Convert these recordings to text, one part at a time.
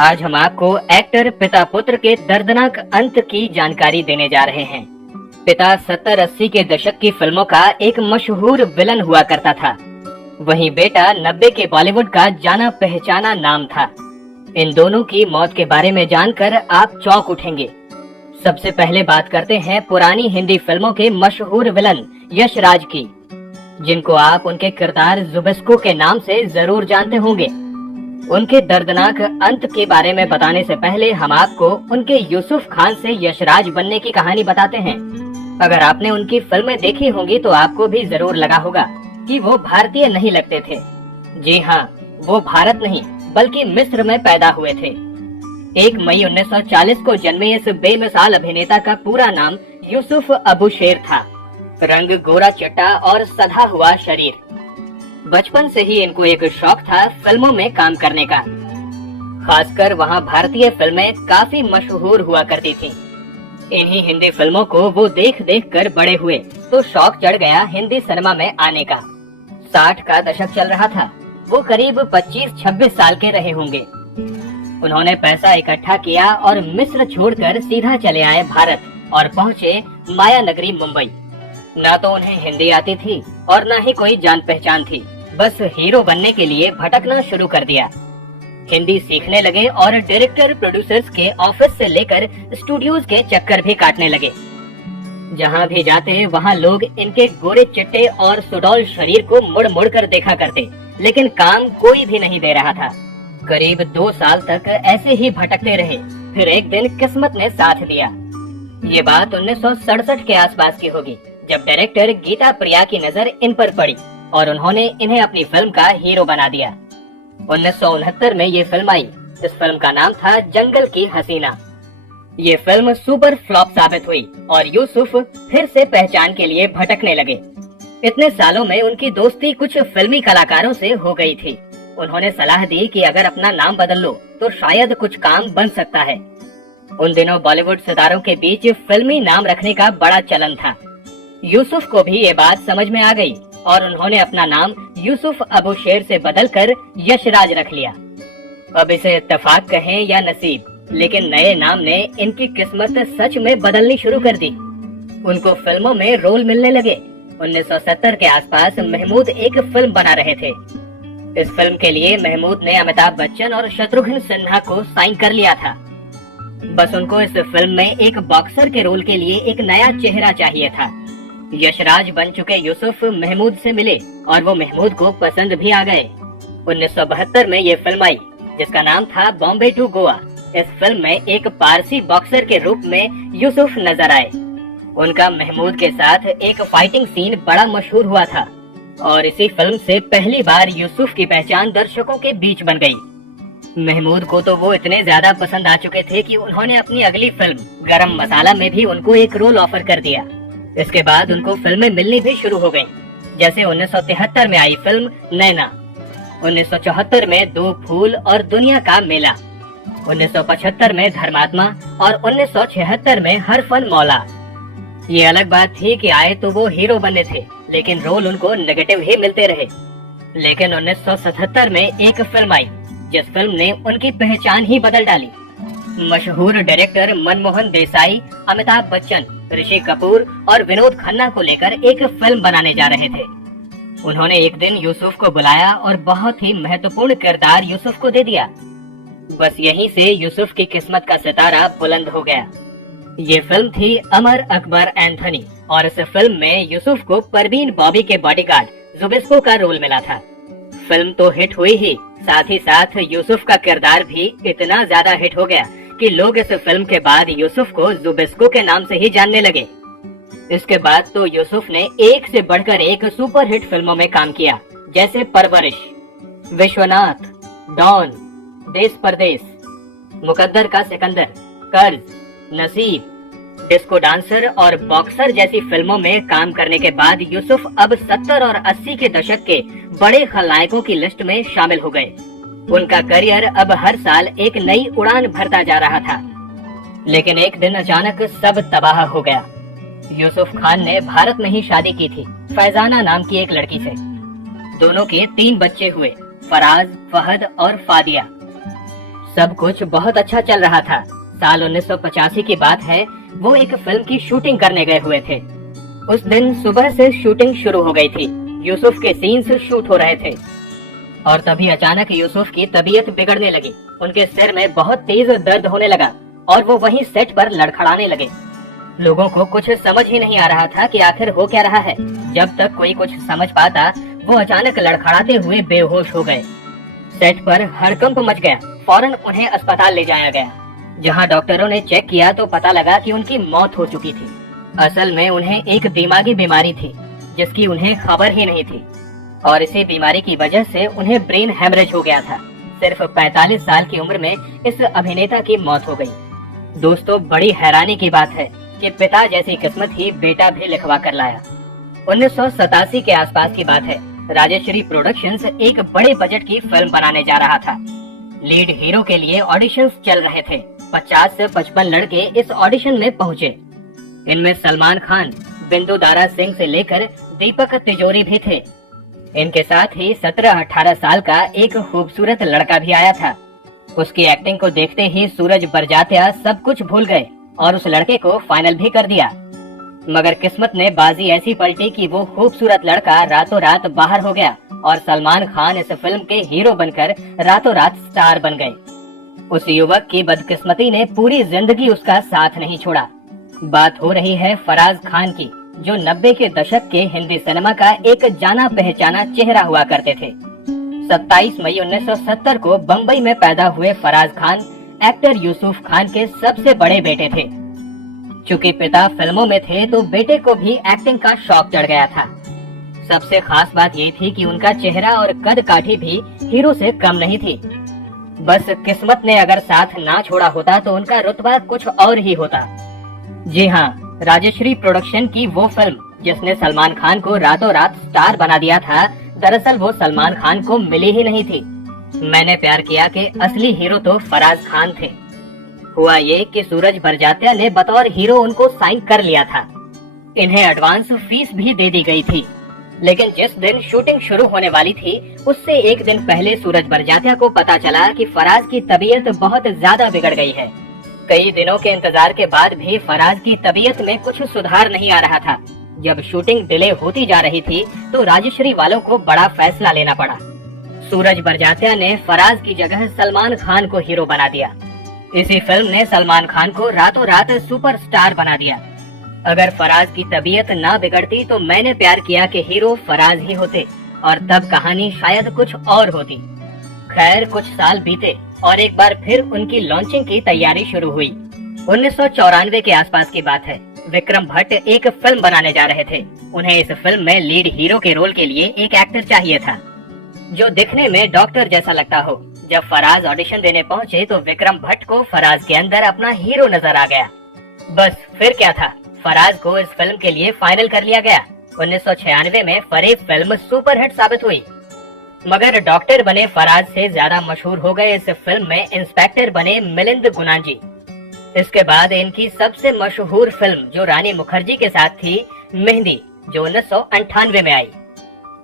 आज हम आपको एक्टर पिता पुत्र के दर्दनाक अंत की जानकारी देने जा रहे हैं। पिता 70-80 के दशक की फिल्मों का एक मशहूर विलन हुआ करता था, वहीं बेटा 90 के बॉलीवुड का जाना पहचाना नाम था। इन दोनों की मौत के बारे में जानकर आप चौंक उठेंगे। सबसे पहले बात करते हैं पुरानी हिंदी फिल्मों के मशहूर विलन यशराज की, जिनको आप उनके किरदार जुबिस्को के नाम से जरूर जानते होंगे। उनके दर्दनाक अंत के बारे में बताने से पहले हम आपको उनके यूसुफ खान से यशराज बनने की कहानी बताते हैं। अगर आपने उनकी फिल्में देखी होंगी तो आपको भी जरूर लगा होगा कि वो भारतीय नहीं लगते थे। जी हाँ, वो भारत नहीं बल्कि मिस्र में पैदा हुए थे। 1 मई 1940 को जन्मे इस बेमिसाल अभिनेता का पूरा नाम यूसुफ अबू शेर था। रंग गोरा चिट्टा और सधा हुआ शरीर। बचपन से ही इनको एक शौक था फिल्मों में काम करने का। खासकर वहाँ भारतीय फिल्में काफी मशहूर हुआ करती थीं। इन्हीं हिंदी फिल्मों को वो देख देख कर बड़े हुए तो शौक चढ़ गया हिंदी सिनेमा में आने का। 60 का दशक चल रहा था। वो करीब 25-26 साल के रहे होंगे। उन्होंने पैसा इकट्ठा किया और मिस्र छोड़कर सीधा चले आए भारत और पहुँचे माया नगरी मुंबई। ना तो उन्हें हिंदी आती थी और ना ही कोई जान पहचान थी। बस हीरो बनने के लिए भटकना शुरू कर दिया। हिंदी सीखने लगे और डायरेक्टर प्रोड्यूसर्स के ऑफिस से लेकर स्टूडियोज के चक्कर भी काटने लगे। जहाँ भी जाते वहाँ लोग इनके गोरे चिट्टे और सुडौल शरीर को मुड़ मुड़ कर देखा करते, लेकिन काम कोई भी नहीं दे रहा था। करीब 2 साल तक ऐसे ही भटकते रहे। फिर एक दिन किस्मत ने साथ दिया। ये बात 1967 के आसपास की होगी, जब डायरेक्टर गीता प्रिया की नजर इन पर पड़ी और उन्होंने इन्हें अपनी फिल्म का हीरो बना दिया। 1969 में ये फिल्म आई। इस फिल्म का नाम था जंगल की हसीना। ये फिल्म सुपर फ्लॉप साबित हुई और यूसुफ फिर से पहचान के लिए भटकने लगे। इतने सालों में उनकी दोस्ती कुछ फिल्मी कलाकारों से हो गई थी। उन्होंने सलाह दी कि अगर अपना नाम बदल लो तो शायद कुछ काम बन सकता है। उन दिनों बॉलीवुड सितारों के बीच फिल्मी नाम रखने का बड़ा चलन था। यूसुफ को भी ये बात समझ में आ गई और उन्होंने अपना नाम यूसुफ अबू शेर से बदलकर यशराज रख लिया। अब इसे इत्तेफाक कहें या नसीब, लेकिन नए नाम ने इनकी किस्मत सच में बदलनी शुरू कर दी। उनको फिल्मों में रोल मिलने लगे। 1970 के आसपास महमूद एक फिल्म बना रहे थे। इस फिल्म के लिए महमूद ने अमिताभ बच्चन और शत्रुघ्न सिन्हा को साइन कर लिया था। बस उनको इस फिल्म में एक बॉक्सर के रोल के लिए एक नया चेहरा चाहिए था। यशराज बन चुके यूसुफ महमूद से मिले और वो महमूद को पसंद भी आ गए। 1972 में ये फिल्म आई, जिसका नाम था बॉम्बे टू गोवा। इस फिल्म में एक पारसी बॉक्सर के रूप में यूसुफ नजर आए। उनका महमूद के साथ एक फाइटिंग सीन बड़ा मशहूर हुआ था और इसी फिल्म से पहली बार यूसुफ की पहचान दर्शकों के बीच बन गई। महमूद को तो वो इतने ज्यादा पसंद आ चुके थे कि उन्होंने अपनी अगली फिल्म गरम मसाला में भी उनको एक रोल ऑफर कर दिया। इसके बाद उनको फिल्में मिलनी भी शुरू हो गयी, जैसे 1973 में आई फिल्म नैना, 1974 में 2 फूल और दुनिया का मेला, 1975 में धर्मात्मा और 1976 में हर फन मौला। ये अलग बात थी कि आए तो वो हीरो बने थे, लेकिन रोल उनको नेगेटिव ही मिलते रहे। लेकिन 1977 में एक फिल्म आई जिस फिल्म ने उनकी पहचान ही बदल डाली। मशहूर डायरेक्टर मनमोहन देसाई, अमिताभ बच्चन, ऋषि कपूर और विनोद खन्ना को लेकर एक फिल्म बनाने जा रहे थे। उन्होंने एक दिन यूसुफ को बुलाया और बहुत ही महत्वपूर्ण किरदार यूसुफ को दे दिया। बस यहीं से यूसुफ की किस्मत का सितारा बुलंद हो गया। ये फिल्म थी अमर अकबर एंथनी और इस फिल्म में यूसुफ को परवीन बॉबी के बॉडीगार्ड जुबिस्को का रोल मिला था। फिल्म तो हिट हुई ही, साथ ही साथ यूसुफ का किरदार भी इतना ज्यादा हिट हो गया कि लोग इस फिल्म के बाद यूसुफ को जुबिस्को के नाम से ही जानने लगे। इसके बाद तो यूसुफ ने एक से बढ़कर एक सुपरहिट फिल्मों में काम किया, जैसे परवरिश, विश्वनाथ, डॉन, देश परदेश, मुकद्दर का सिकंदर, कर्ज, नसीब, डिस्को डांसर और बॉक्सर जैसी फिल्मों में काम करने के बाद यूसुफ अब 70 और 80 के दशक के बड़े खलनायकों की लिस्ट में शामिल हो गए। उनका करियर अब हर साल एक नई उड़ान भरता जा रहा था। लेकिन एक दिन अचानक सब तबाह हो गया। यूसुफ खान ने भारत में ही शादी की थी, फैजाना नाम की एक लड़की से। दोनों के 3 बच्चे हुए, फराज, फहद और फादिया। सब कुछ बहुत अच्छा चल रहा था। साल 1985 की बात है। वो एक फिल्म की शूटिंग करने गए हुए थे। उस दिन सुबह से शूटिंग शुरू हो गई थी। यूसुफ के सीन्स शूट हो रहे थे और तभी अचानक यूसुफ की तबीयत बिगड़ने लगी। उनके सिर में बहुत तेज दर्द होने लगा और वो वहीं सेट पर लड़खड़ाने लगे। लोगों को कुछ समझ ही नहीं आ रहा था कि आखिर हो क्या रहा है। जब तक कोई कुछ समझ पाता, वो अचानक लड़खड़ाते हुए बेहोश हो गए। सेट पर हड़कंप मच गया। फौरन उन्हें अस्पताल ले जाया गया, जहां डॉक्टरों ने चेक किया तो पता लगा कि उनकी मौत हो चुकी थी। असल में उन्हें एक दिमागी बीमारी थी जिसकी उन्हें खबर ही नहीं थी और इसी बीमारी की वजह से उन्हें ब्रेन हेमरेज हो गया था। सिर्फ 45 साल की उम्र में इस अभिनेता की मौत हो गई। दोस्तों, बड़ी हैरानी की बात है कि पिता जैसी किस्मत ही बेटा भी लिखवा कर लाया। 1987 के आसपास की बात है। राजश्री प्रोडक्शंस एक बड़े बजट की फिल्म बनाने जा रहा था। लीड हीरो के लिए ऑडिशंस चल रहे थे। 50 से 55 लड़के इस ऑडिशन में पहुंचे। इनमें सलमान खान, बिंदु दारा सिंह से लेकर दीपक तिजोरी भी थे। इनके साथ ही 17-18 साल का एक खूबसूरत लड़का भी आया था। उसकी एक्टिंग को देखते ही सूरज बरजात्या सब कुछ भूल गए और उस लड़के को फाइनल भी कर दिया। मगर किस्मत ने बाजी ऐसी पलटी कि वो खूबसूरत लड़का रातों रात बाहर हो गया और सलमान खान इस फिल्म के हीरो बनकर रातों रात स्टार बन गए। उस युवक की बदकिस्मती ने पूरी जिंदगी उसका साथ नहीं छोड़ा। बात हो रही है फराज खान की, जो 90 के दशक के हिंदी सिनेमा का एक जाना पहचाना चेहरा हुआ करते थे। 27 मई 1970 को बम्बई में पैदा हुए फराज खान एक्टर यूसुफ खान के सबसे बड़े बेटे थे। चूंकि पिता फिल्मों में थे तो बेटे को भी एक्टिंग का शौक चढ़ गया था। सबसे खास बात ये थी कि उनका चेहरा और कद काठी भी हीरो से कम नहीं थी। बस किस्मत ने अगर साथ ना छोड़ा होता तो उनका रुतबा कुछ और ही होता। जी हाँ, राजश्री प्रोडक्शन की वो फिल्म जिसने सलमान खान को रातों रात स्टार बना दिया था, दरअसल वो सलमान खान को मिली ही नहीं थी। मैंने प्यार किया के असली हीरो तो फराज खान थे। हुआ ये कि सूरज बरजात्या ने बतौर हीरो उनको साइन कर लिया था। इन्हें एडवांस फीस भी दे दी गई थी। लेकिन जिस दिन शूटिंग शुरू होने वाली थी, उससे एक दिन पहले सूरज बरजात्या को पता चला कि फराज की तबीयत बहुत ज्यादा बिगड़ गई है। कई दिनों के इंतजार के बाद भी फराज की तबीयत में कुछ सुधार नहीं आ रहा था। जब शूटिंग डिले होती जा रही थी तो राजश्री वालों को बड़ा फैसला लेना पड़ा। सूरज बरजात्या ने फराज की जगह सलमान खान को हीरो बना दिया। इसी फिल्म ने सलमान खान को रातों रात सुपरस्टार बना दिया। अगर फराज की तबीयत ना बिगड़ती तो मैंने प्यार किया के हीरो फराज ही होते और तब कहानी शायद कुछ और होती। खैर, कुछ साल बीते और एक बार फिर उनकी लॉन्चिंग की तैयारी शुरू हुई। 1994 के आसपास की बात है। विक्रम भट्ट एक फिल्म बनाने जा रहे थे। उन्हें इस फिल्म में लीड हीरो के रोल के लिए एक एक्टर चाहिए था जो दिखने में डॉक्टर जैसा लगता हो। जब फराज ऑडिशन देने पहुंचे तो विक्रम भट्ट को फराज के अंदर अपना हीरो नजर आ गया। बस फिर क्या था, फराज को इस फिल्म के लिए फाइनल कर लिया गया। 1996 में फरेब फिल्म सुपरहिट साबित हुई। मगर डॉक्टर बने फराज से ज्यादा मशहूर हो गए इस फिल्म में इंस्पेक्टर बने मिलिंद गुनाजी। इसके बाद इनकी सबसे मशहूर फिल्म जो रानी मुखर्जी के साथ थी, मेहंदी, जो 1998 में आई।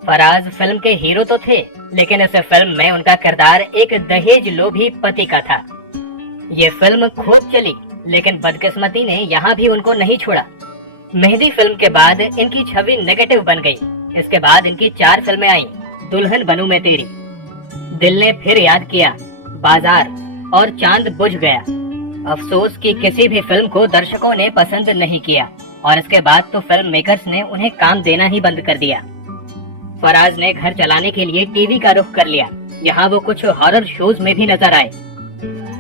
फराज फिल्म के हीरो तो थे, लेकिन इस फिल्म में उनका किरदार एक दहेज लोभी पति का था। ये फिल्म खूब चली, लेकिन बदकिस्मती ने यहाँ भी उनको नहीं छोड़ा। मेहंदी फिल्म के बाद इनकी छवि नेगेटिव बन गई। इसके बाद इनकी 4 फिल्में आई, दुल्हन बनूं मैं तेरी, दिल ने फिर याद किया, बाजार और चांद बुझ गया। अफसोस कि किसी भी फिल्म को दर्शकों ने पसंद नहीं किया और इसके बाद तो फिल्म मेकर्स ने उन्हें काम देना ही बंद कर दिया। फराज ने घर चलाने के लिए टीवी का रुख कर लिया। यहाँ वो कुछ हॉरर शोज में भी नजर आए।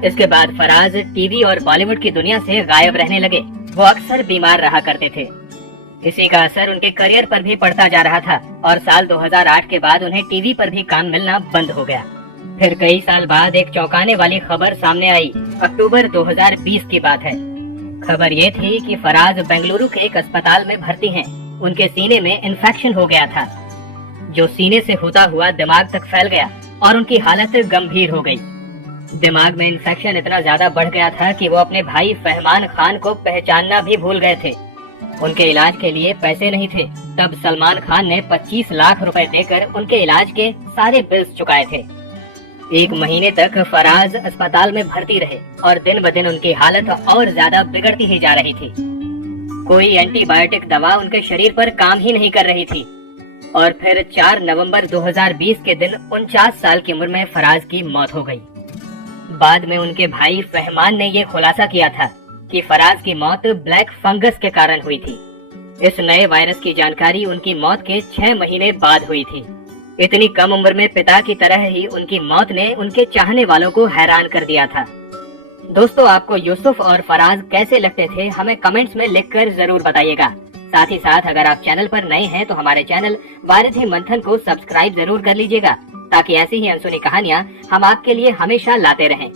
इसके बाद फराज टीवी और बॉलीवुड की दुनिया से गायब रहने लगे। वो अक्सर बीमार रहा करते थे। इसी का असर उनके करियर पर भी पड़ता जा रहा था और साल 2008 के बाद उन्हें टीवी पर भी काम मिलना बंद हो गया। फिर कई साल बाद एक चौंकाने वाली खबर सामने आई। अक्टूबर 2020 की बात है। खबर ये थी कि फराज बेंगलुरु के एक अस्पताल में भर्ती हैं। उनके सीने में इन्फेक्शन हो गया था, जो सीने से होता हुआ दिमाग तक फैल गया और उनकी हालत गंभीर हो गई। दिमाग में इन्फेक्शन इतना ज्यादा बढ़ गया था कि वो अपने भाई फहमान खान को पहचानना भी भूल गए थे। उनके इलाज के लिए पैसे नहीं थे। तब सलमान खान ने 25 लाख रुपए देकर उनके इलाज के सारे बिल्स चुकाए थे। 1 महीने तक फराज अस्पताल में भर्ती रहे और दिन ब दिन उनकी हालत और ज्यादा बिगड़ती ही जा रही थी। कोई एंटीबायोटिक दवा उनके शरीर पर काम ही नहीं कर रही थी। और फिर 4 नवंबर 2020 के दिन 49 साल की उम्र में फराज की मौत हो गई। बाद में उनके भाई फहमान ने ये खुलासा किया था कि फराज की मौत ब्लैक फंगस के कारण हुई थी। इस नए वायरस की जानकारी उनकी मौत के 6 महीने बाद हुई थी। इतनी कम उम्र में पिता की तरह ही उनकी मौत ने उनके चाहने वालों को हैरान कर दिया था। दोस्तों, आपको यूसुफ और फराज कैसे लगते थे, हमें कमेंट्स में लिखकर जरूर बताइएगा। साथ ही साथ अगर आप चैनल पर नए हैं तो हमारे चैनल वारिधि मंथन को सब्सक्राइब जरूर कर लीजिएगा, ताकि ऐसी ही अनसुनी कहानियां हम आपके लिए हमेशा लाते रहें।